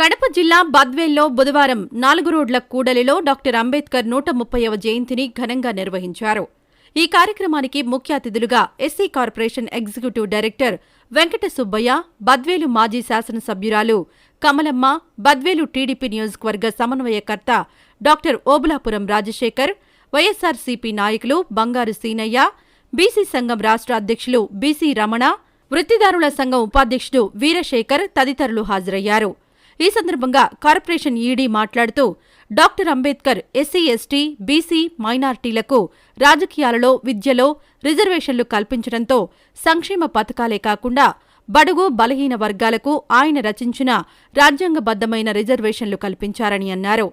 కడప జిల్లా బద్వేల్లో బుధవారం 4 రోడ్ల కూడలిలో డాక్టర్ అంబేద్కర్ 130వ జయంతిని ఘనంగా నిర్వహించారు. ఈ కార్యక్రమానికి ముఖ్య అతిథులుగా SC corporation executive director Venkata Subbaiah, Badvel మాజీ శాసనసభ్యురాలు కమలమ్మ, బద్వేలు టీడీపీ నియోజకవర్గ సమన్వయకర్త డాక్టర్ ఓబులాపురం రాజశేఖర్, వైఎస్సార్సీపీ నాయకులు బంగారు సీనయ్య, బీసీ సంఘం రాష్ట్ర అధ్యక్షులు బీసీ రమణ, వృత్తిదారుల సంఘం ఉపాధ్యక్షుడు వీరశేఖర్ తదితరులు హాజరయ్యారు. ఈ సందర్భంగా కార్పొరేషన్ ఈడీ మాట్లాడుతూ doctor Ambedkar SC, ST, BC, మైనార్టీలకు రాజకీయాలలో, విద్యలో రిజర్వేషన్లు కల్పించడంతో సంక్షేమ పథకాలే కాకుండా బడుగు, బలహీన వర్గాలకు ఆయన రచించిన రాజ్యాంగబద్ధమైన రిజర్వేషన్లు కల్పించారని అన్నారు.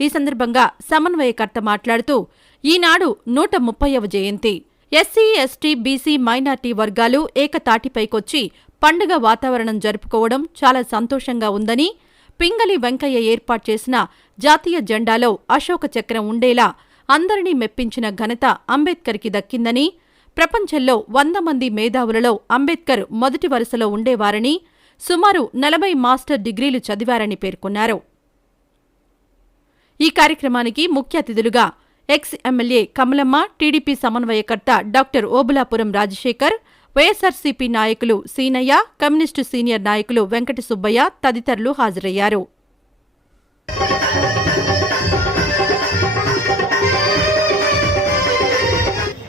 ఈ సందర్భంగా సమన్వయకర్త మాట్లాడుతూ ఈనాడు 130వ జయంతి. ఎస్సీ, ఎస్టీ, బీసీ, మైనార్టీ వర్గాలు ఏకతాటిపైకొచ్చి పండుగ వాతావరణం జరుపుకోవడం చాలా సంతోషంగా ఉందని, పింగళి వెంకయ్య ఏర్పాటు చేసిన జాతీయ జెండాలో అశోక చక్రం ఉండేలా అందరినీ మెప్పించిన ఘనత అంబేద్కర్కి దక్కిందని, ప్రపంచంలో 100 మంది మేధావులలో అంబేద్కర్ మొదటి వరుసలో ఉండేవారని, సుమారు 40 మాస్టర్ డిగ్రీలు చదివారని పేర్కొన్నారు. ఈ కార్యక్రమానికి ముఖ్య అతిథులుగా ఎక్స్ ఎమ్మెల్యే కమలమ్మ, టీడీపీ సమన్వయకర్త డాక్టర్ ఓబులాపురం రాజశేఖర్, వైఎస్సార్సీపీ నాయకులు సీనయ్య, కమ్యూనిస్టు సీనియర్ నాయకులు వెంకట సుబ్బయ్య తదితరులు హాజరయ్యారు.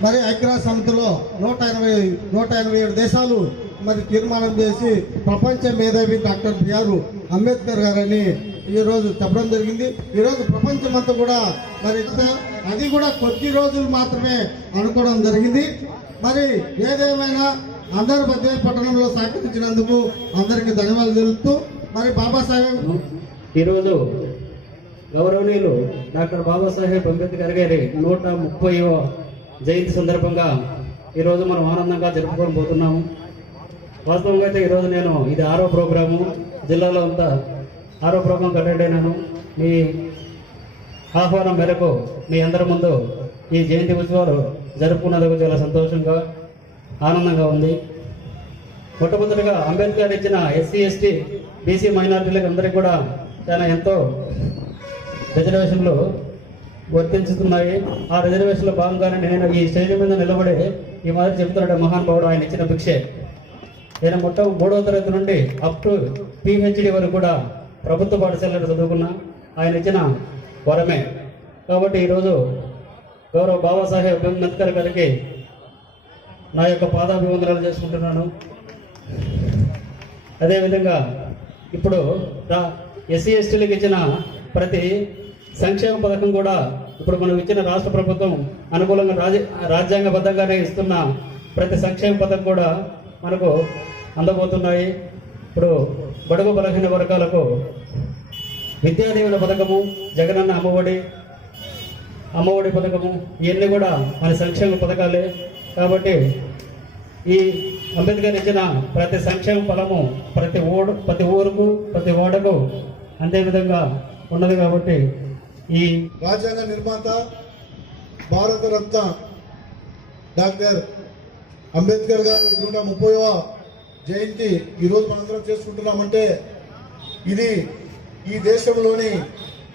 మరి ఐక్యరాజ్య సమితిలో 187 దేశాలు మరి తీర్మానం చేసి ప్రపంచ మేధావి డాక్టర్ బిఆర్ అంబేద్కర్ గారని ఈ రోజు చెప్పడం జరిగింది. ఈ రోజు ప్రపంచమంతా కూడా మరి అది కూడా కొద్ది రోజులు మాత్రమే అనుకోవడం జరిగింది. మరి ఏదేమైనా అందరు బద్వేలు పట్టణంలో సహకరించినందుకు అందరికి ధన్యవాదాలు తెలుపుతూ మరి బాబాసాహెబ్ ఈరోజు గౌరవనీయులు డాక్టర్ బాబాసాహెబ్ అంబేద్కర్ గారి 130వ జయంతి సందర్భంగా ఈరోజు మనం ఆనందంగా జరుపుకొని పోతున్నాము. వాస్తవంగా అయితే ఈరోజు నేను ఇది 6వ ప్రోగ్రాము, జిల్లాలో అంతా 6వ ప్రోగ్రాం కండక్ట్ అయినాను. మీ ఆహ్వానం మేరకు మీ అందరి ముందు ఈ జయంతి ఉత్సవాలు జరుపుకున్నందుకు చాలా సంతోషంగా, ఆనందంగా ఉంది. మొట్టమొదటిగా అంబేద్కర్ ఇచ్చిన ఎస్సీ, ఎస్టీ, బీసీ, మైనారిటీలకు అందరికీ కూడా చాలా ఎంతో రిజర్వేషన్లు వర్తించుతున్నాయి. ఆ రిజర్వేషన్లో భాగంగానే నేను ఈ స్టేజ్ మీద నిలబడి ఈ మాదిరి చెప్తున్నాడు మహానుభావుడు ఆయన ఇచ్చిన భిక్షే. నేను 3వ తరగతి నుండి అప్ టు PhD వరకు కూడా ప్రభుత్వ పాఠశాలలో చదువుకున్నా. ఆయన ఇచ్చిన వరమే. కాబట్టి ఈరోజు గౌరవ బాబాసాహెబ్ అంబేద్కర్ గారికి నా యొక్క పాదాభివందనాలు చేసుకుంటున్నాను. అదేవిధంగా ఇప్పుడు ఎస్సీ, ఎస్టీలకు ఇచ్చిన ప్రతి సంక్షేమ పథకం కూడా ఇప్పుడు మనం ఇచ్చిన రాష్ట్ర ప్రభుత్వం అనుకూలంగా రాజ్యాంగబద్ధంగానే ఇస్తున్న ప్రతి సంక్షేమ పథకం కూడా మనకు అందబోతున్నాయి. ఇప్పుడు బడుగు బలహీన వర్గాలకు విద్యాదీవెన పథకము, జగనన్న అమ్మఒడి పథకము, ఇవన్నీ కూడా మన సంక్షేమ పథకాలే. కాబట్టి ఈ అంబేద్కర్ ఇచ్చిన ప్రతి సంక్షేమ ఫలము ప్రతి ఊరుకు, ప్రతి ఓడకు అంతే విధంగా ఉన్నది. కాబట్టి ఈ రాజ్యాంగ నిర్మాత భారతరత్న డాక్టర్ అంబేద్కర్ గారి 130వ జయంతి ఈరోజు మనందరం చేసుకుంటున్నామంటే ఇది ఈ దేశంలోని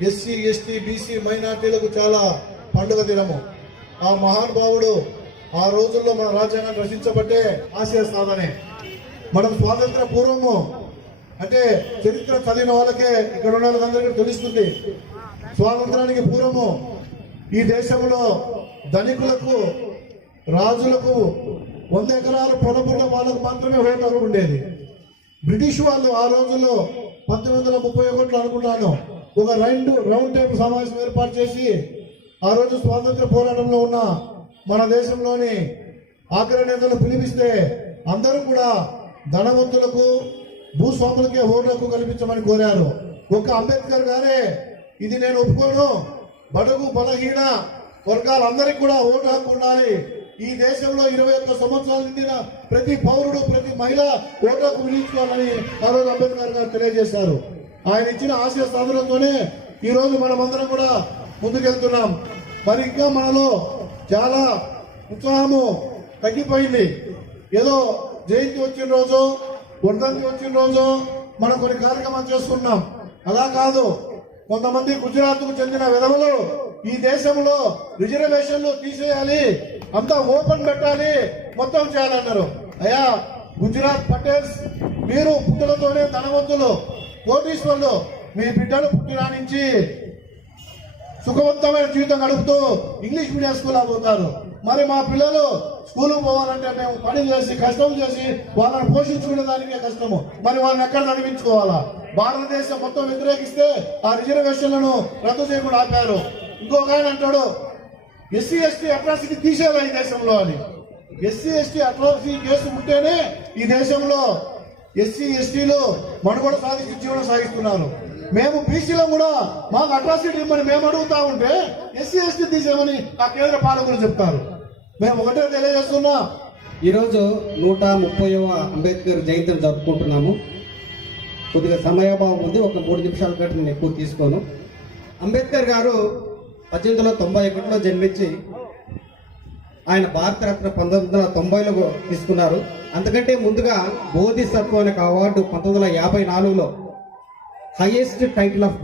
ఎస్సీ, ఎస్టీ, బీసీ, మైనార్టీలకు చాలా పండుగ దినము. ఆ మహానుభావుడు ఆ రోజుల్లో మన రాజ్యాంగాన్ని రచించబట్టే ఆశయ సాధనే. మనం స్వాతంత్ర పూర్వము అంటే చరిత్ర చదివిన వాళ్ళకే ఇక్కడ ఉన్న వాళ్ళందరికీ తెలుస్తుంది. స్వాతంత్రానికి పూర్వము ఈ దేశంలో ధనికులకు, రాజులకు 100 ఎకరాలు పొలమున్న వాళ్ళకు మాత్రమే ఓటు హక్కు ఉండేది. బ్రిటిష్ వాళ్ళు ఆ రోజుల్లో 1931 అనుకుంటాను ఒక రౌండ్ టేబుల్ సమావేశం ఏర్పాటు చేసి ఆ రోజు స్వాతంత్ర పోరాటంలో ఉన్న మన దేశంలోని అగ్రనేతలు పిలిపిస్తే అందరూ కూడా ధనవంతులకు, భూస్వాములకే ఓటు హక్కు కల్పించమని కోరారు. ఒక అంబేద్కర్ గారే ఇది నేను ఒప్పుకోను, బడుగు బలహీన వర్గాలందరికీ కూడా ఓటు హక్కు ఉండాలి, ఈ దేశంలో 21 సంవత్సరాలు నిండిన ప్రతి పౌరుడు, ప్రతి మహిళ ఓటు హక్కు వినియోగించుకోవాలని ఆ రోజు అంబేద్కర్ గారు తెలియజేశారు. ఆయన ఇచ్చిన ఆశయ సాధనతోనే ఈ రోజు మనమందరం కూడా ముందుకెళ్తున్నాం. మరి ఇంకా మనలో చాలా ఉత్సాహము తగ్గిపోయింది. ఏదో జయంతి వచ్చిన రోజు, వర్ధంతి వచ్చిన రోజు మనం కొన్ని కార్యక్రమాలు చేసుకున్నాం. అలా కాదు, కొంతమంది గుజరాత్ కు చెందిన విధవలు ఈ దేశంలో రిజర్వేషన్లు తీసేయాలి, అంతా ఓపెన్ పెట్టాలి, మొత్తం చేయాలన్నారు. అయ్యా గుజరాత్ పటేల్స్, మీరు పుట్టులతోనే ధనవంతులు, కోటీశ్వరులు, మీ బిడ్డలు పుట్టిన నుంచి సుఖవంతమైన జీవితం గడుపుతూ ఇంగ్లీష్ మీడియం స్కూల్ పోతారు. మరి మా పిల్లలు స్కూల్కి పోవాలంటే మేము పని చేసి కష్టం చేసి వాళ్ళని పోషించుకునే దానికే కష్టము. మరి వాళ్ళని ఎక్కడ చదివించుకోవాలా? భారతదేశం మొత్తం వ్యతిరేకిస్తే ఆ రిజర్వేషన్లను రద్దు చేయకుండా ఆపారు. ఇంకొక ఆయన అంటాడు ఎస్సీ ఎస్టీ అట్రాసిటీ తీసేయాలి ఈ దేశంలో అని. ఎస్సీ ఎస్టీ అట్రాసిటీ కేసు ఉంటేనే ఈ దేశంలో ఎస్సీ ఎస్టీలు మనుగడ సాధించి జీవనం సాగిస్తున్నారు. మేము బీసీలో కూడా మాకు అట్రాసిటీ ఇవ్వమని మేము అడుగుతా ఉంటే ఎస్సీ ఎస్టీ తీసేయమని ఆ కేంద్ర పాలకులు చెప్తారు. మేము ఒకటే తెలియజేస్తున్నా, ఈరోజు 130వ అంబేద్కర్ జయంతిని జరుపుకుంటున్నాము. కొద్దిగా సమయాభావం ఉంది, ఒక 3 నిమిషాల కంటే నేను ఎక్కువ తీసుకోను. అంబేద్కర్ గారు 1891లో జన్మించి ఆయన భారతరత్న 1990లో తీసుకున్నారు. అంతకంటే ముందుగా బోధిసత్వ అనే అవార్డు 1954లో హైయెస్ట్ టైటిల్ ఆఫ్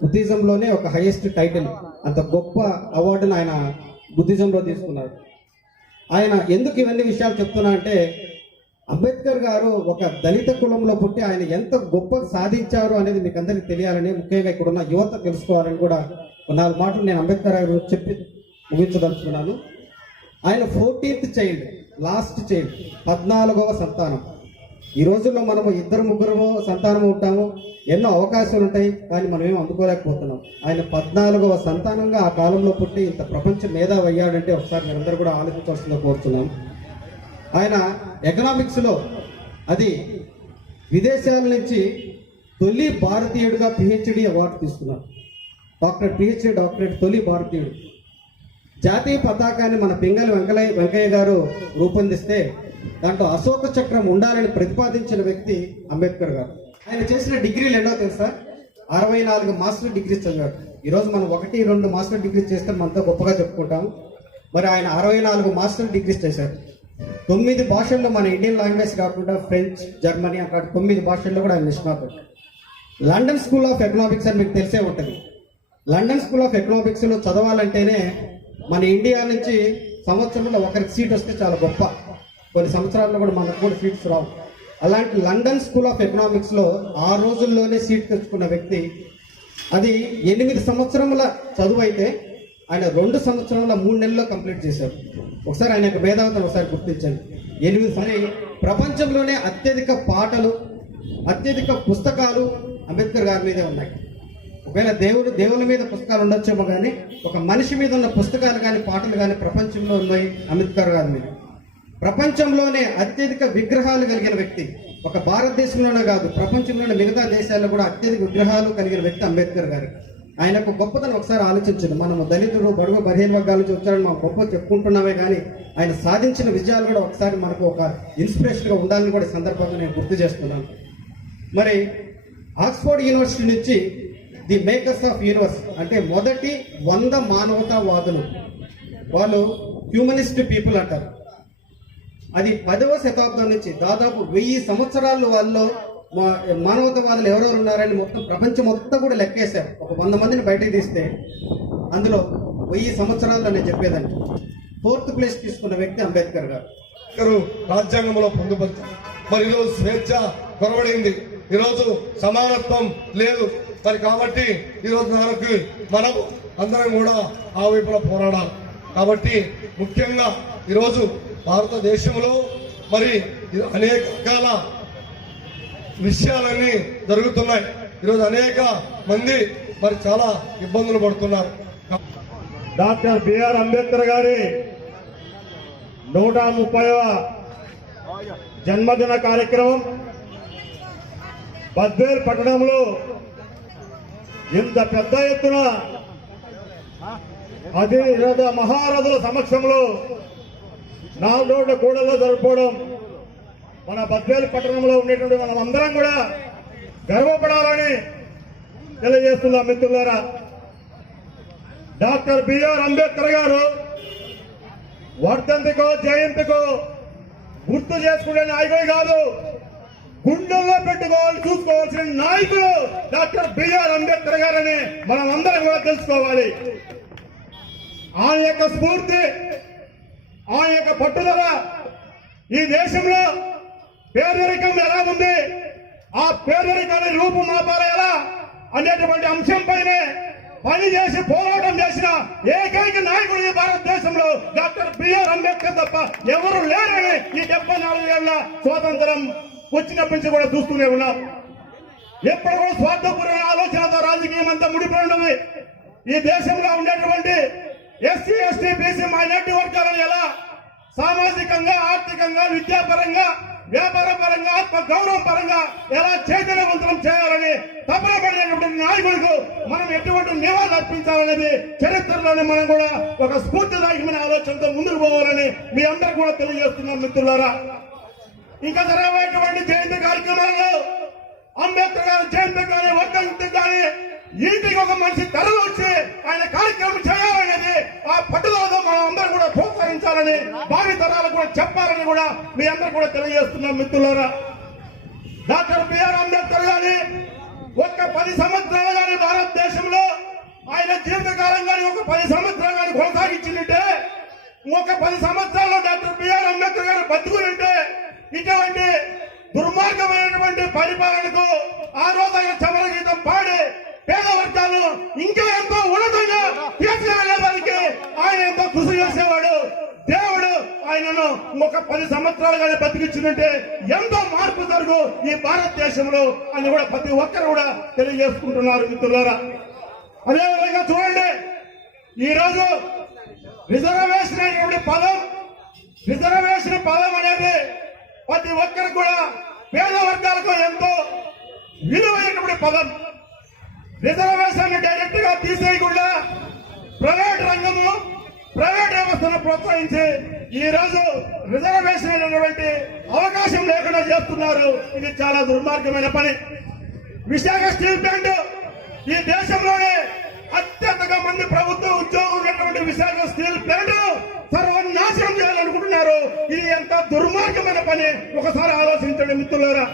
బుద్ధిజంలోనే ఒక హైయెస్ట్ టైటిల్, అంత గొప్ప అవార్డును ఆయన బుద్ధిజంలో తీసుకున్నారు. ఆయన ఎందుకు ఇవన్నీ విషయాలు చెప్తున్నా అంటే, అంబేద్కర్ గారు ఒక దళిత కులంలో పుట్టి ఆయన ఎంత గొప్ప సాధించారు అనేది మీకు అందరికీ తెలియాలని, ముఖ్యంగా ఇక్కడ ఉన్న యువత తెలుసుకోవాలని కూడా 4 మాటలు నేను అంబేద్కర్ గారు చెప్పి ముగించదలుచుకున్నాను. ఆయన 14th చైల్డ్, లాస్ట్ చైల్డ్, 14వ సంతానం. ఈ రోజుల్లో మనము 2-3 సంతానం ఉంటాము, ఎన్నో అవకాశాలు ఉంటాయి, కానీ మనం ఏం అందుకోలేకపోతున్నాం. ఆయన 14వ సంతానంగా ఆ కాలంలో పుట్టి ఇంత ప్రపంచ మేధావి అయ్యాడంటే ఒకసారి మీరందరూ కూడా ఆలోచించాల్సిందో కోరుతున్నాం. ఆయన ఎకనామిక్స్లో అది విదేశాల నుంచి తొలి భారతీయుడిగా పిహెచ్డి అవార్డు తీసుకున్నారు. పిహెచ్డి డాక్టరేట్ తొలి భారతీయుడు. జాతీయ పతాకాన్ని మన పింగళి వెంకయ్య గారు రూపొందిస్తే దాంట్లో అశోక చక్రం ఉండాలని ప్రతిపాదించిన వ్యక్తి అంబేద్కర్ గారు. ఆయన చేసిన డిగ్రీలు ఎన్నో తెలుసా? 64 మాస్టర్ డిగ్రీస్ చదివాడు. ఈరోజు మనం 1-2 మాస్టర్ డిగ్రీస్ చేస్తే మనతో గొప్పగా చెప్పుకుంటాము. మరి ఆయన 64 మాస్టర్ డిగ్రీస్ చేశారు. 9 భాషల్లో, మన ఇండియన్ లాంగ్వేజ్ కాకుండా ఫ్రెంచ్, జర్మనీ, అక్కడ 9 భాషల్లో కూడా ఆయన నిష్ణాతుడు. లండన్ స్కూల్ ఆఫ్ ఎకనామిక్స్ అని మీకు తెలిసే ఉంటుంది. లండన్ స్కూల్ ఆఫ్ ఎకనామిక్స్లో చదవాలంటేనే మన ఇండియా నుంచి సంవత్సరంలో ఒకరికి సీట్ వస్తే చాలా గొప్ప. కొన్ని సంవత్సరాల్లో కూడా మనకు కూడా సీట్స్ రావు. అలాంటి లండన్ స్కూల్ ఆఫ్ ఎకనామిక్స్లో ఆ రోజుల్లోనే సీట్ తెచ్చుకున్న వ్యక్తి. అది 8 సంవత్సరముల చదువు అయితే ఆయన 2 సంవత్సరాల 3 నెలల్లో కంప్లీట్ చేశారు. ఒకసారి ఆయన యొక్క మేధావితను ఒకసారి గుర్తించండి. 8 ప్రపంచంలోనే అత్యధిక పాటలు, అత్యధిక పుస్తకాలు అంబేద్కర్ గారి మీదే ఉన్నాయి. ఒకవేళ దేవుల మీద పుస్తకాలు ఉండొచ్చేమో కానీ ఒక మనిషి మీద ఉన్న పుస్తకాలు కానీ పాటలు కానీ ప్రపంచంలో ఉన్నాయి అంబేద్కర్ గారి మీద. ప్రపంచంలోనే అత్యధిక విగ్రహాలు కలిగిన వ్యక్తి, ఒక భారతదేశంలోనే కాదు ప్రపంచంలోని మిగతా దేశాల్లో కూడా అత్యధిక విగ్రహాలు కలిగిన వ్యక్తి అంబేద్కర్ గారు. ఆయనకు గొప్పతనం ఒకసారి ఆలోచించండి. మనము దళితుడు, బడుగు, బలహీన వర్గాల నుంచి వచ్చారని మనం గొప్ప చెప్పుకుంటున్నామే కానీ ఆయన సాధించిన విజయాలు కూడా ఒకసారి మనకు ఒక ఇన్స్పిరేషన్గా ఉండాలని కూడా సందర్భంగా నేను గుర్తు చేస్తున్నాను. మరి ఆక్స్ఫర్డ్ యూనివర్సిటీ నుంచి ది మేకర్స్ ఆఫ్ యూనివర్స్ అంటే మొదటి 100 మానవతావాదులు, వాళ్ళు హ్యూమనిస్ట్ పీపుల్ అంటారు. అది 10వ శతాబ్దం నుంచి దాదాపు 1000 సంవత్సరాలు వాళ్ళు మానవతావాదులు ఎవరెవరు ఉన్నారని మొత్తం ప్రపంచం మొత్తం కూడా లెక్కేశారు. ఒక 100 మందిని బయటకు తీస్తే అందులో 1000 సంవత్సరాలు నేను చెప్పేదాన్ని 4th ప్లేస్ తీసుకున్న వ్యక్తి అంబేద్కర్ గారు. రాజ్యాంగంలో పొందుపరిచారు. మరి ఈరోజు స్వేచ్ఛ కొరవడింది, ఈరోజు సమానత్వం లేదు. మరి కాబట్టి ఈరోజు మనం అందరం కూడా ఆ వైపులో పోరాడాలి. కాబట్టి ముఖ్యంగా ఈరోజు భారతదేశంలో మరి అనేక రకాల విషయాలన్నీ జరుగుతున్నాయి. ఈరోజు అనేక మంది మరి చాలా ఇబ్బందులు పడుతున్నారు. డాక్టర్ బిఆర్ అంబేద్కర్ గారి 130వ జన్మదిన కార్యక్రమం బద్వేల్ పట్టణంలో ఇంత పెద్ద ఎత్తున అధిరథ మహారథుల సమక్షంలో 4 రోడ్ల కూడల్లో జరుపుకోవడం మన బద్వేల్ పట్టణంలో ఉండేటువంటి మనం అందరం కూడా గర్వపడాలని తెలియజేస్తున్నాం. మిత్రులారా, డాక్టర్ బిఆర్ అంబేద్కర్ గారు వర్ధంతికో జయంతికో గుర్తు చేసుకునే నాయకుడు కాదు, గుండెల్లో పెట్టుకోవాలి చూసుకోవాల్సిన నాయకుడు డాక్టర్ బిఆర్ అంబేద్కర్ గారని మనం అందరం కూడా తెలుసుకోవాలి. ఆయన యొక్క స్ఫూర్తి, ఆయన యొక్క పట్టుదల ఈ దేశంలో పేదరికం ఎలా ఉంది, ఆ పేదరికాన్ని రూపుమాపాలి ఎలా అనేటువంటి అంశంపైనే పనిచేసి పోరాటం చేసిన ఏకైక నాయకుడు ఈ భారతదేశంలో డాక్టర్ బిఆర్ అంబేద్కర్ తప్ప ఎవరు లేరని ఈ 74 ఏళ్ల స్వాతంత్రం వచ్చినప్పటి నుంచి కూడా చూస్తూనే ఉన్నాం. ఎప్పుడు కూడా స్వార్థపూర్ణ ఆలోచనతో రాజకీయం అంతా ముడిపడి ఉన్నది. ఈ దేశంలో ఉండేటువంటి ఎస్సీ, ఎస్టీ, బీసీ మైనార్టీ వర్గాలను ఎలా సామాజికంగా, ఆర్థికంగా, విద్యాపరంగా, వ్యాపార పరంగా, ఆత్మ గౌరవం పరంగా ఎలా చైతన్యవంతం చేయాలని తపన పడినటువంటి నాయకులకు మనం ఎటువంటి నివాళులు అర్పించాలనేది చరిత్రలోనే మనం కూడా ఒక స్ఫూర్తిదాయకమైన ఆలోచనతో ముందుకు పోవాలని మీ అందరూ కూడా తెలియజేస్తున్నాం మిత్రులారా. ఇంకా జరగబోయేటువంటి జయంతి కార్యక్రమాల్లో అంబేద్కర్ గారి జయంతి కానీ, వర్ధంతి కానీ ఇంటికి ఒక మనిషి తరలి వచ్చి ఆయన కార్యక్రమం చేయాలనేది ఆ పట్టుదలతో మనం అందరూ కూడా ప్రోత్సహించాలని, భావి తరాలకు కూడా చెప్పాలని కూడా మీ అందరూ కూడా తెలియజేస్తున్నాం మిత్రులారా. డాక్టర్ బిఆర్ అంబేద్కర్ గారి ఒక్క 10 సంవత్సరాలు కానీ భారతదేశంలో ఆయన జీవితకాలం కానీ ఒక 10 సంవత్సరాలు కానీ కొనసాగించిందంటే, ఒక 10 సంవత్సరాల్లో డాక్టర్ బిఆర్ అంబేద్కర్ గారు బతుకునింటే ఇటువంటి దుర్మార్గమైనటువంటి పరిపాలనకు ఆ రోజు ఆయన చమర గీతం పాడి పేద వర్గాలను ఇంకా ఎంతో ఉన్నతంగా తీసుకెళ్లేదానికి ఆయన ఎంతో కృషి చేసేవాడు. దేవుడు ఆయనను ఒక 10 సంవత్సరాలు కానీ బతికించిందంటే ఎంతో మార్పు జరుగు ఈ భారతదేశంలో అని కూడా ప్రతి ఒక్కరు కూడా తెలియజేసుకుంటున్నారు మిత్రులారా. అదేవిధంగా చూడండి, ఈ రోజు రిజర్వేషన్ అనేటువంటి పదం, రిజర్వేషన్ పదం అనేది ప్రతి ఒక్కరికి కూడా పేద వర్గాలకు ఎంతో విలువైనటువంటి పదం. రిజర్వేషన్ డైరెక్ట్ గా తీసేయకుండా ప్రైవేట్ రంగము, ప్రైవేట్ వ్యవస్థను ప్రోత్సహించి ఈ రోజు రిజర్వేషన్ అయినటువంటి అవకాశం లేకుండా చేస్తున్నారు. ఇది చాలా దుర్మార్గమైన పని. విశాఖ స్టీల్ ప్లాంట్ ఈ దేశంలోనే అత్యధిక మంది ప్రభుత్వ ఉద్యోగులు ఉన్నటువంటి విశాఖ స్టీల్ ప్లాంట్ సర్వనాశనం చేయాలనుకుంటున్నారు. ఇది ఎంత దుర్మార్గమైన పని ఒకసారి ఆలోచించండి మిత్రులారా.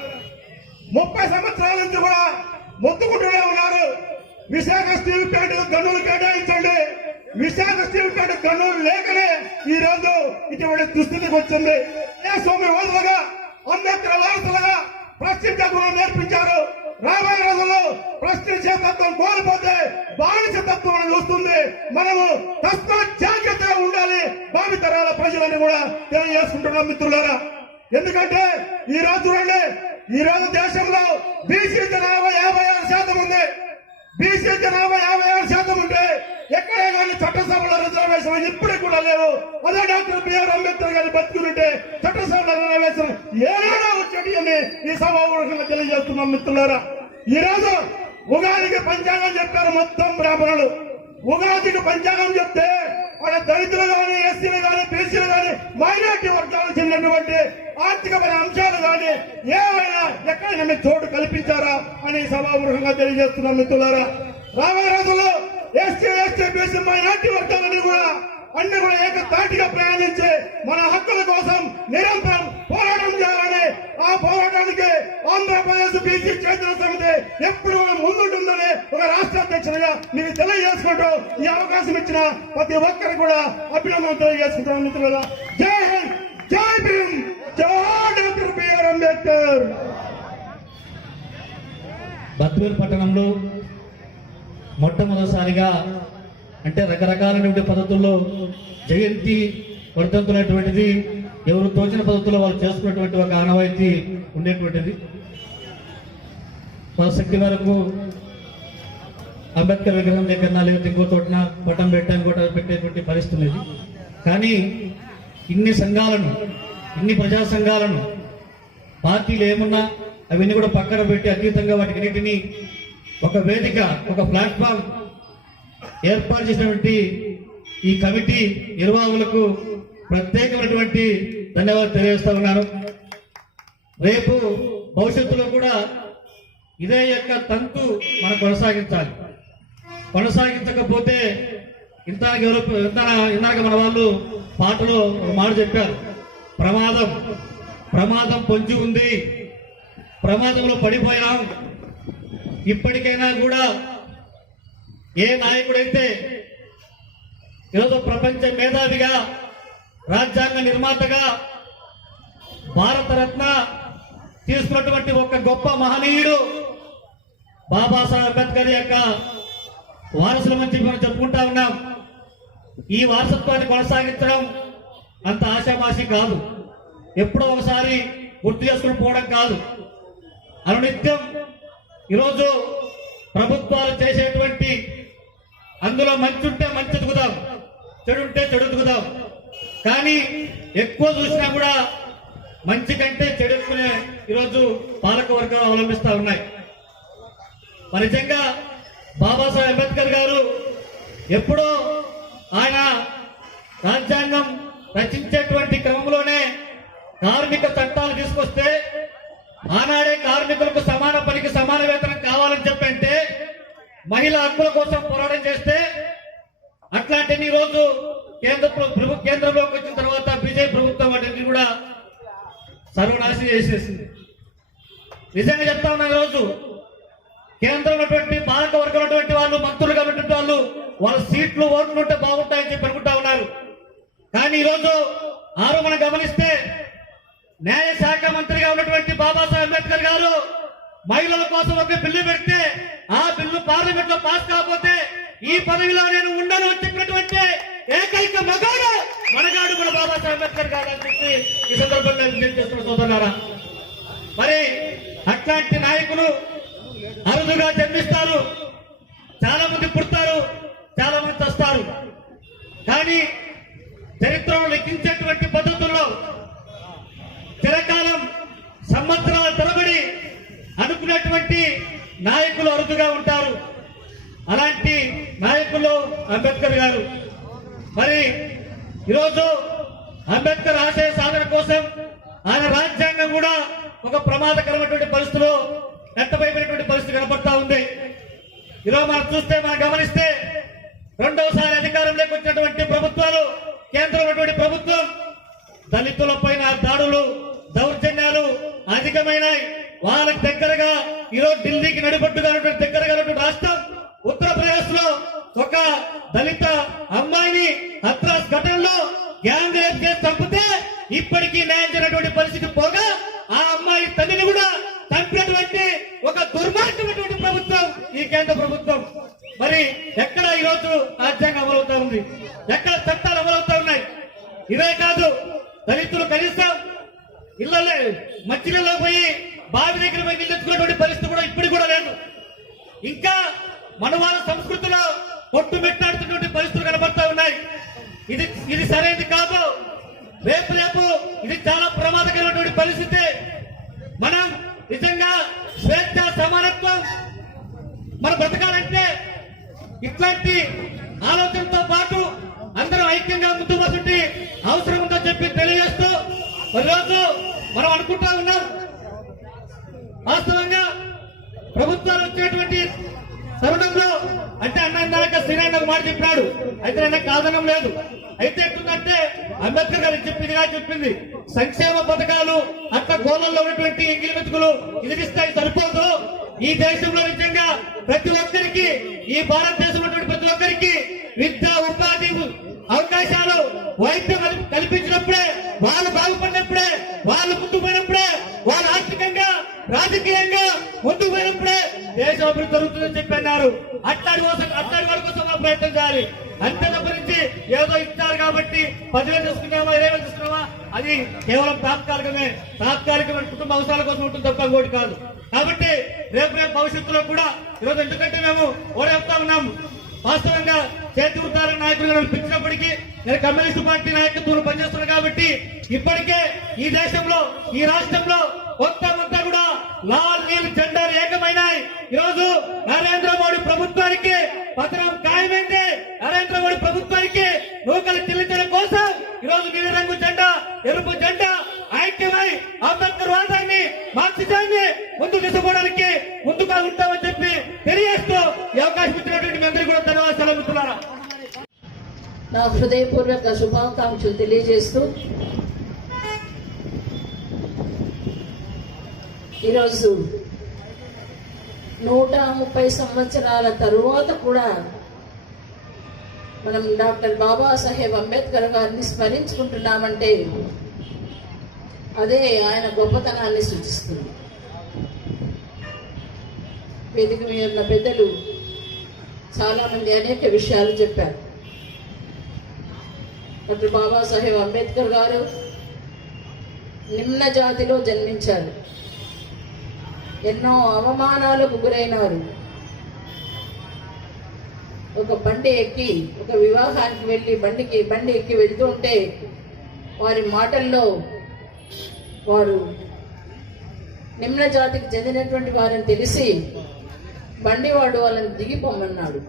30 సంవత్సరాల నుంచి కూడా మొత్తుకుంటూనే ఉన్నారు. విశాఖ స్టీల్ ప్లాంట్ గనులు కేటాయించండి. విశాఖ స్టీల్ ప్లాంట్ గనులు లేకనే ఈ రోజు ఇటువంటి దుస్థితికి వచ్చింది. స్వామి వదులుగా, అంబేద్కర్ వారసులుగా ప్రశ్నించకుండా నేర్పించారు. రాబోయే రోజుల్లో ప్రశ్నించే తత్వం కోల్పోతే బానిస తత్వం చూస్తుంది. మనము తస్మాత్ జాగ్రత్తగా ఉండాలి భావి తరాల ప్రజలని కూడా తెలియజేసుకుంటున్నాం మిత్రులారా. ఎందుకంటే ఈ రోజు చూడండి, ఈ రోజు దేశంలో బీసీ జనాభా 56% ఉంది. బీసీ జనాభా 56% ఉంటే ఎక్కడే కానీ చట్టసభలో రిజర్వేషన్ ఇప్పటికి కూడా లేవు. అదే డాక్టర్ బిఆర్ అంబేద్కర్ గారి బతుకులుంటే చట్టసభలో రిజర్వేషన్ ఏనాడో వచ్చేటి అని ఈ సభాపూర్వకంగా తెలియజేస్తున్నాం మిత్రులారా. ఈ రోజు ఉగాదికి పంచాంగం చెప్పారు మొత్తం బ్రాహ్మణులు. ఉగాదికి పంచాంగం చెప్తే వాళ్ళ దళితులు కానీ, ఎస్సీలు కానీ, బీసీలు కానీ, మైనార్టీ వర్గాలకు చెందినటువంటి ఆర్థికమైన అంశాలు కానీ ఏమైనా ఎక్కడైనా మీరు చోటు కల్పించారా అని సభాపూర్వకంగా తెలియజేస్తున్నాం మిత్రులారా. రాబోయే రోజుల్లో ఎస్సీ, ఎస్టీ, బీసీ, మైనార్టీ వర్గాలని కూడా అన్ని కూడా ఏకతాటిగా ప్రయాణించి మన హక్కుల కోసం నిరంతరం పోరాటం చేయాలని, ఆ పోరాటానికి ఆంధ్రప్రదేశ్ బీసీ చైతన్య సమితి ఎప్పుడు కూడా ముందుంటుందని ఒక రాష్ట్ర అధ్యక్షుడిగా మీకు తెలియజేసుకుంటూ ఈ అవకాశం ఇచ్చిన ప్రతి ఒక్కరికి కూడా అభినందనలు తెలియజేసుకుంటున్నాను మిత్రులారా. జై హింద్, జై భీమ్, జై డాక్టర్ బిఆర్ అంబేద్కర్. బద్వేల్ పట్టణంలో మొట్టమొదటిసారిగా అంటే రకరకాలైనటువంటి పద్ధతుల్లో జయంతి వర్ధంతులైనటువంటిది ఎవరు తోచిన పద్ధతుల్లో వాళ్ళు చేసుకున్నటువంటి ఒక ఆనవాయితీ ఉండేటువంటిది. మన శక్తి వరకు అంబేద్కర్ విగ్రహం దగ్గర లేకపోతే ఇంకో చోటన పట్టం పెట్టేటువంటి పరిస్థితి ఉంది. కానీ ఇన్ని సంఘాలను, ఇన్ని ప్రజా సంఘాలను, పార్టీలు ఏమున్నా అవన్నీ కూడా పక్కన పెట్టి అతీతంగా వాటికన్నిటినీ ఒక వేదిక, ఒక ప్లాట్ఫామ్ ఏర్పాటు చేసినటువంటి ఈ కమిటీ నిర్వాహకులకు ప్రత్యేకమైనటువంటి ధన్యవాదాలు తెలియజేస్తా ఉన్నాను. రేపు భవిష్యత్తులో కూడా ఇదే యొక్క తంతు మనం కొనసాగించాలి. కొనసాగించకపోతే ఇందాక మన వాళ్ళు పాటలో ఒక మాట చెప్పారు, ప్రమాదం పొంచి ఉంది, ప్రమాదంలో పడిపోయాం, ఇప్పటికైనా కూడా ఏ నాయకుడైతే ఈరోజు ప్రపంచ మేధావిగా, రాజ్యాంగ నిర్మాతగా, భారతరత్న తీసుకున్నటువంటి ఒక గొప్ప మహనీయుడు బాబాసాహెబ్ అంబేద్కర్ యొక్క వారసుల మంచి మనం చెప్పుకుంటా ఉన్నాం. ఈ వారసత్వాన్ని కొనసాగించడం అంత ఆశామాషి కాదు, ఎప్పుడో ఒకసారి గుర్తు చేసుకుని పోవడం కాదు. అనునిత్యం ఈరోజు ప్రభుత్వాలు చేసేటువంటి అందులో మంచి ఉంటే మంచి ఎదుగుదాం, చెడు ఉంటే చెడు ఎదుగుదాం. కానీ ఎక్కువ చూసినా కూడా మంచి కంటే చెడు ఎక్కువనే ఈరోజు పాలక వర్గాలు అవలంబిస్తా ఉన్నాయి. మరి నిజంగా బాబాసాహెబ్ అంబేద్కర్ గారు ఎప్పుడో ఆయన రాజ్యాంగం రచించేటువంటి క్రమంలోనే కార్మిక చట్టాలు తీసుకొస్తే ఆనాడే కార్మికులకు సమాన పనికి సమాన వేతనం కావాలని చెప్పంటే మహిళా హక్కుల కోసం పోరాటం చేస్తే అట్లాంటివి ఈ రోజు కేంద్రంలోకి వచ్చిన తర్వాత బీజేపీ ప్రభుత్వం వాటిని కూడా సర్వనాశనం చేసేసింది. నిజంగా చెప్తా ఉన్నా, ఈరోజు కేంద్రంలో ఉన్నటువంటి పాలక వర్గం ఉన్నటువంటి వాళ్ళు, మంత్రులుగా ఉన్నటువంటి వాళ్ళు వాళ్ళ సీట్లు ఓట్లు ఉంటే బాగుంటాయని చెప్పి అనుకుంటా ఉన్నారు. కానీ ఈరోజు మనం గమనిస్తే న్యాయ శాఖ మంత్రిగా ఉన్నటువంటి బాబాసాహెబ్ అంబేద్కర్ గారు మహిళల కోసం ఒక బిల్లు పెడితే ఆ బిల్లు పార్లమెంట్ లో పాస్ కాకపోతే ఈ పదవిలో నేను ఉండను అని చెప్పినటువంటి ఏకైక మనగాడు మన బాబాసాహెబ్ అంబేద్కర్ గారు అని చెప్పి ఈ సందర్భంగా విజ్ఞప్తి చేస్తున్న సోదరులారా. మరి అట్లాంటి నాయకులు అరుదుగా జన్మిస్తారు, చాలా మంది పుడతారు, చాలా మంది చస్తారు. కానీ చరిత్రను లెక్కించేటువంటి పద్ధతుల్లో చిరకాలం సంవత్సరాల తరబడి అనుకునేటువంటి నాయకులు అరుదుగా ఉంటారు. అలాంటి నాయకులు అంబేద్కర్ గారు. మరి ఈరోజు అంబేద్కర్ ఆశయ సాధన కోసం ఆయన రాజ్యాంగం కూడా ఒక ప్రమాదకరమైనటువంటి పరిస్థితిలో నెట్టబడిపోయినటువంటి పరిస్థితి కనపడతా ఉంది. ఈరోజు మనం గమనిస్తే రెండవసారి అధికారంలోకి వచ్చినటువంటి ప్రభుత్వాలు, కేంద్రంలో ఉన్నటువంటి ప్రభుత్వం దళితుల పైన దాడులు, దౌర్జన్యాలు అధికమైనాయి. వాళ్ళకి దగ్గరగా ఈరోజు ఢిల్లీకి నడిబొట్టుగా దగ్గరగా ఉన్నటువంటి రాష్ట్రం ఉత్తరప్రదేశ్ లో ఒక దళిత అమ్మాయిని హత్రాస్ ఘటనలో గ్యాంగ్ రేప్ చేసి చంపితే ఇప్పటికీ న్యాయం జరిగినటువంటి పరిస్థితి పోగా ఆ అమ్మాయి తల్లిని కూడా చంపినటువంటి ఒక దుర్మార్గమైనటువంటి ప్రభుత్వం ఈ కేంద్ర ప్రభుత్వం. మరి ఎక్కడ ఈరోజు రాజ్యాంగం అమలవుతా ఉంది, ఎక్కడ చట్టాలు అమలవుతా ఉన్నాయి? ఇవే కాదు, దళితులు కనీసం ఇళ్లలో మధ్యలో పోయి బావి దగ్గర పోయి నిల్చుకునేటువంటి పరిస్థితి కూడా ఇప్పటికి కూడా లేదు. ఇంకా మనవాళ్ళ సంస్కృతిలో పొట్టు మెట్టాడుతున్నటువంటి పరిస్థితులు కనబడతా ఉన్నాయి. ఇది సరైనది కాదు. రేపు ఇది చాలా ప్రమాదకరమైనటువంటి పరిస్థితి. మనం నిజంగా స్వేచ్ఛ, సమానత్వం మనం బ్రతకాలంటే ఇట్లాంటి ఆలోచనతో పాటు అందరం ఐక్యంగా ముందు వసతి అవసరం ఉందని చెప్పి తెలియజేస్తూ రోజు మనం అనుకుంటా ఉన్నాం. వాస్తవంగా ప్రభుత్వాలు వచ్చేటువంటి తరుణంలో అంటే అన్న శ్రీనారాయణ ఒక మాట చెప్పినాడు, అయితే అన్న కాదనం లేదు. అయితే ఎట్లుందంటే అంబేద్కర్ గారు చెప్పింది సంక్షేమ పథకాలు అట్లా గోళంలో ఉన్నటువంటి ఎంగిలి మెతుకులు ఇదిగిస్తాయి, సరిపోదు. ఈ దేశంలో నిజంగా ప్రతి ఒక్కరికి, ఈ భారతదేశంలో ప్రతి ఒక్కరికి విద్య, ఉపాధి అవకాశాలు, వైద్యం కల్పించినప్పుడే, వాళ్ళు బాగుపడినప్పుడే, వాళ్ళు ముందుకు పోయినప్పుడే, వాళ్ళు ఆర్థికంగా, రాజకీయంగా ముందుకు పోయినప్పుడే దేశం అభివృద్ధి జరుగుతుందని చెప్పి అన్నారు. అట్లాంటి వారి కోసం మనం ప్రయత్నం చేయాలి. అంతే తప్పనించి ఏదో ఇచ్చారు కాబట్టి 10,000 తీసుకున్నామా, 20,000 తీసుకున్నామా, అది కేవలం తాత్కాలికమైన కుటుంబ అవసరాల కోసం ఉంటుంది తప్ప ఇంకోటి కాదు. కాబట్టి రేపు భవిష్యత్తులో కూడా ఈరోజు ఎందుకంటే మేము ఓడేస్తా ఉన్నాము. వాస్తవంగా చేతి వృత్తాల నాయకులుగా పిలిచినప్పటికీ నేను కమ్యూనిస్టు పార్టీ నాయకత్వంలో పనిచేస్తున్నాను కాబట్టి ఇప్పటికే ఈ దేశంలో, ఈ రాష్ట్రంలో మొత్తం కూడా లాల్ నీల్ జెండాలు ఏకమైనాయి. ఈరోజు నరేంద్ర మోడీ ప్రభుత్వానికి పతనం ఖాయమైంది. నరేంద్ర మోడీ ప్రభుత్వానికి నూకలు చెల్లించడం కోసం ఈరోజు నీలిరంగు జెండా, ఎరుపు జెండా ఐక్యమై అంబేద్కర్ వాదాన్ని, మార్క్సిజాన్ని ముందుకు తీసుకోవడానికి ముందుగా ఉంటామని చెప్పి తెలియజేస్తూ ఈ అవకాశం ఇచ్చినటువంటి మీ అందరికీ కూడా ధన్యవాదాలు మిత్రులారా. నా హృదయపూర్వక శుభాకాంక్షలు తెలియజేస్తూ ఈరోజు 130 సంవత్సరాల తరువాత కూడా మనం డాక్టర్ బాబాసాహెబ్ అంబేద్కర్ గారిని స్మరించుకుంటున్నామంటే అదే ఆయన గొప్పతనాన్ని సూచిస్తుంది. వేదిక మీద ఉన్న పెద్దలు చాలామంది అనేక విషయాలు చెప్పారు. డాక్టర్ బాబాసాహెబ్ అంబేద్కర్ గారు నిమ్న జాతిలో జన్మించారు. ఎన్నో అవమానాలకు గురైనారు. ఒక బండి ఎక్కి ఒక వివాహానికి వెళ్ళి బండి ఎక్కి వెళ్తూ ఉంటే వారి మాటల్లో వారు నిమ్న జాతికి చెందినటువంటి వారిని తెలిసి బండివాడు వాళ్ళని దిగిపోమన్నాడు.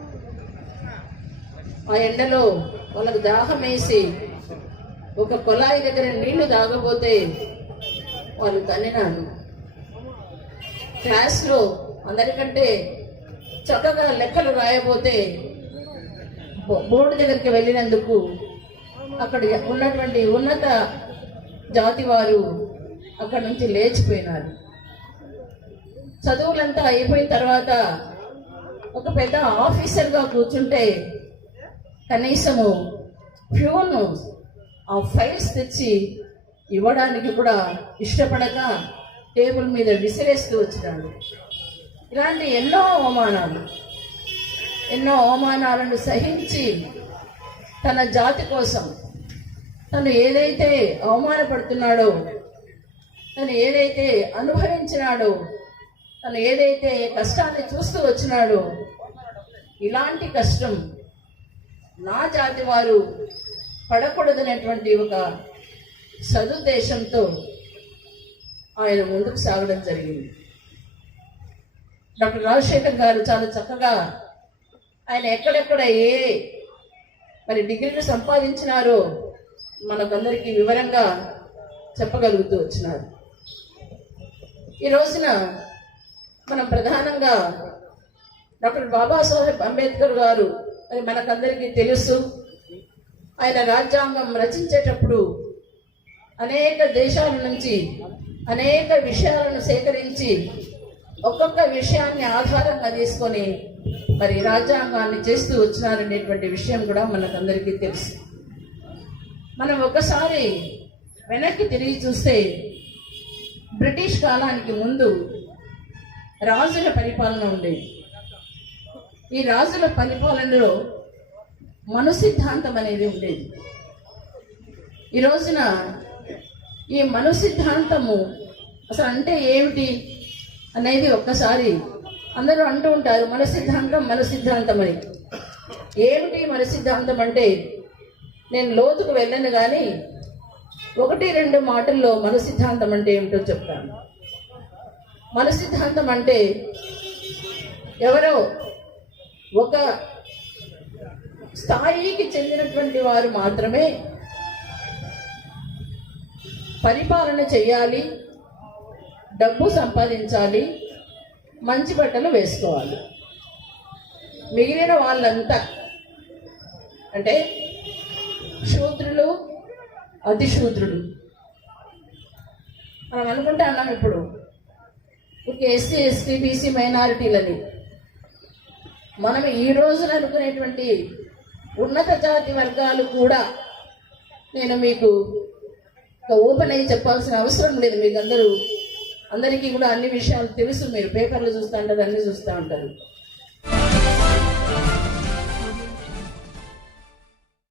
ఆ ఎండలో వాళ్ళకు దాహం వేసి ఒక కొలాయి దగ్గర నీళ్లు తాగబోతే వాళ్ళు తన్నినారు. క్లాస్లో అందరికంటే చక్కగా లెక్కలు రాయబోతే బోర్డు దగ్గరికి వెళ్ళినందుకు అక్కడ ఉన్నటువంటి ఉన్నత జాతి వారు అక్కడి నుంచి లేచిపోయినారు. చదువులంతా అయిపోయిన తర్వాత ఒక పెద్ద ఆఫీసర్గా కూర్చుంటే కనీసము ప్యూన్ ఆ ఫైల్స్ తెచ్చి ఇవ్వడానికి కూడా ఇష్టపడక టేబుల్ మీద విసిరేస్తూ వచ్చినాడు. ఇలాంటి ఎన్నో అవమానాలను సహించి తన జాతి కోసం తను ఏదైతే అవమానపడుతున్నాడో, తను ఏదైతే అనుభవించినాడో, తను ఏదైతే కష్టాన్ని చూస్తూ వచ్చినాడో, ఇలాంటి కష్టం నా జాతి వారు పడకూడదనేటువంటి ఒక సదుద్దేశంతో ఆయన ముందుకు సాగడం జరిగింది. డాక్టర్ రాజశేఖర్ గారు చాలా చక్కగా ఆయన ఎక్కడెక్కడ మరి డిగ్రీలు సంపాదించినారో మనకందరికీ వివరంగా చెప్పగలుగుతూ వచ్చినారు. ఈ రోజున మనం ప్రధానంగా డాక్టర్ బాబాసాహెబ్ అంబేద్కర్ గారు మరి మనకందరికీ తెలుసు. ఆయన రాజ్యాంగం రచించేటప్పుడు అనేక దేశాల నుంచి అనేక విషయాలను సేకరించి ఒక్కొక్క విషయాన్ని ఆధారంగా తీసుకొని మరి రాజ్యాంగాన్ని చేస్తూ వచ్చినారనేటువంటి విషయం కూడా మనకందరికీ తెలుసు. మనం ఒకసారి వెనక్కి తిరిగి చూస్తే బ్రిటిష్ కాలానికి ముందు రాజుల పరిపాలన ఉండేది. ఈ రాజుల పరిపాలనలో మను సిద్ధాంతం అనేది ఉండేది. ఈ రోజున ఈ మను సిద్ధాంతము అసలు అంటే ఏమిటి అనేది ఒక్కసారి అందరూ అంటూ ఉంటారు, మన సిద్ధాంతం అని. ఏమిటి మన సిద్ధాంతం అంటే నేను లోతుకు వెళ్ళను కానీ 1-2 మాటల్లో మన సిద్ధాంతం అంటే ఏమిటో చెప్తాను. మన సిద్ధాంతం అంటే ఎవరో ఒక స్థాయికి చెందినటువంటి వారు మాత్రమే పరిపాలన చేయాలి, డబ్బు సంపాదించాలి, మంచి బట్టలు వేసుకోవాలి. మిగిలిన వాళ్ళంతా అంటే శూద్రులు, అతిశూద్రులు మనం అనుకుంటే అన్నాం. ఇప్పుడు ఎస్సీ, ఎస్టీ, బీసీ, మైనారిటీలని మనం ఈ రోజున అనుకునేటువంటి ఉన్నత జాతి వర్గాలు కూడా నేను మీకు ఓపెన్ అయ్యి చెప్పాల్సిన అవసరం లేదు. మీకు అందరికీ కూడా అన్ని విషయాలు తెలుసు. మీరు పేపర్లు చూస్తూ ఉంటారు, అన్ని చూస్తూ ఉంటారు.